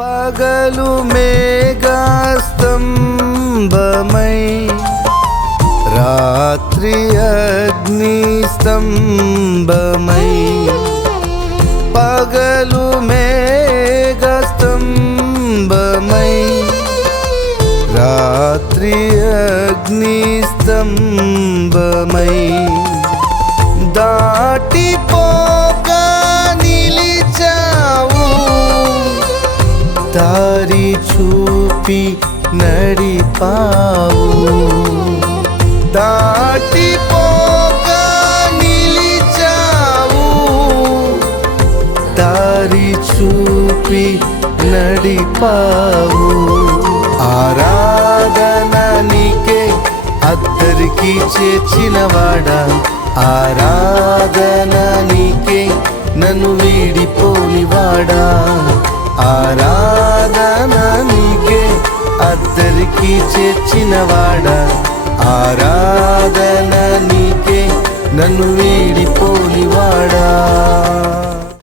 పగలు మేఘస్తంభమై రాత్రి అగ్ని స్తంభమై పగలు మేఘస్తంభమై రాత్రి అగ్ని స్తంభమై దాటిపోగా నిలిచావు దారి చూపి నడిపావు దాటిపోగా నిలిచావు దారి చూపి నడిపావు ఆరాధన నీకే అద్దరికి చేర్చినవాడా ఆరాధన నీకే నన్ను వీడిపోనివాడా ఆరాధన నీకే అద్దరికి చేర్చినవాడా ఆరాధన నీకే నన్ను వీడిపోనివాడా